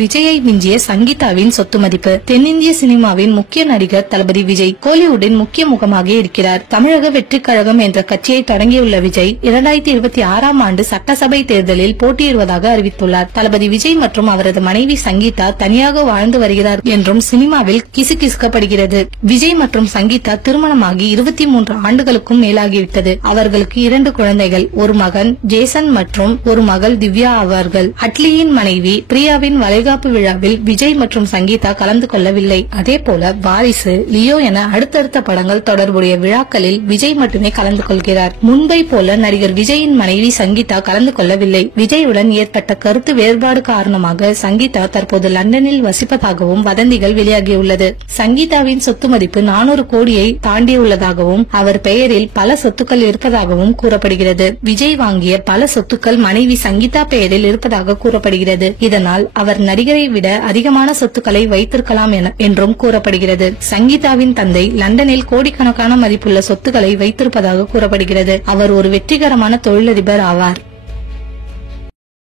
விஜயை விஞ்சிய சங்கீதாவின் சொத்து மதிப்பு. தென்னிந்திய சினிமாவின் முக்கிய நடிகர் தளபதி விஜய் கோலிவுட்டின் முக்கிய முகமாக இருக்கிறார். தமிழக வெற்றி கழகம் என்ற கட்சியை தொடங்கியுள்ள விஜய் 2026 ஆண்டு சட்டசபை தேர்தலில் போட்டியிடுவதாக அறிவித்துள்ளார். தளபதி விஜய் மற்றும் அவரது மனைவி சங்கீதா தனியாக வாழ்ந்து வருகிறார் என்றும் சினிமாவில் கிசுகிசுக்கப்படுகிறது. விஜய் மற்றும் சங்கீதா திருமணமாகி 23 ஆண்டுகளுக்கும் மேலாகிவிட்டது. அவர்களுக்கு 2 குழந்தைகள், ஒரு மகன் ஜேசன் மற்றும் ஒரு மகள் திவ்யா ஆவார்கள். அட்லியின் மனைவி பிரியாவின் வளைகாப்பு விழாவில் விஜய் மற்றும் சங்கீதா கலந்து கொள்ளவில்லை. அதேபோல வாரிசு, லியோ என அடுத்தடுத்த படங்கள் தொடர்புடைய விழாக்களில் விஜய் மட்டுமே கலந்து கொள்கிறார். முன்பை போல நடிகர் விஜயின் மனைவி சங்கீதா கலந்து கொள்ளவில்லை. விஜயுடன் ஏற்பட்ட கருத்து வேறுபாடு காரணமாக சங்கீதா தற்போது லண்டனில் வசிப்பதாகவும் வதந்திகள் வெளியாகியுள்ளது. சங்கீதாவின் சொத்து மதிப்பு 400 கோடியை தாண்டியுள்ளதாகவும் அவர் பெயரில் பல சொத்துக்கள் இருப்பதாகவும் கூறப்படுகிறது. விஜய் வாங்கிய பல சொத்துக்கள் மனைவி சங்கீதா பெயரில் இருப்பதாக கூறப்படுகிறது. இதனால் அவர் நடிகரை விட அதிகமான சொத்துக்களை வைத்திருக்கலாம் என்றும் கூறப்படுகிறது. சங்கீதாவின் தந்தை லண்டனில் கோடிக்கணக்கான மதிப்புள்ள சொத்துக்களை வைத்திருப்பதாக கூறப்படுகிறது. அவர் ஒரு வெற்றிகரமான தொழிலதிபர் ஆவார்.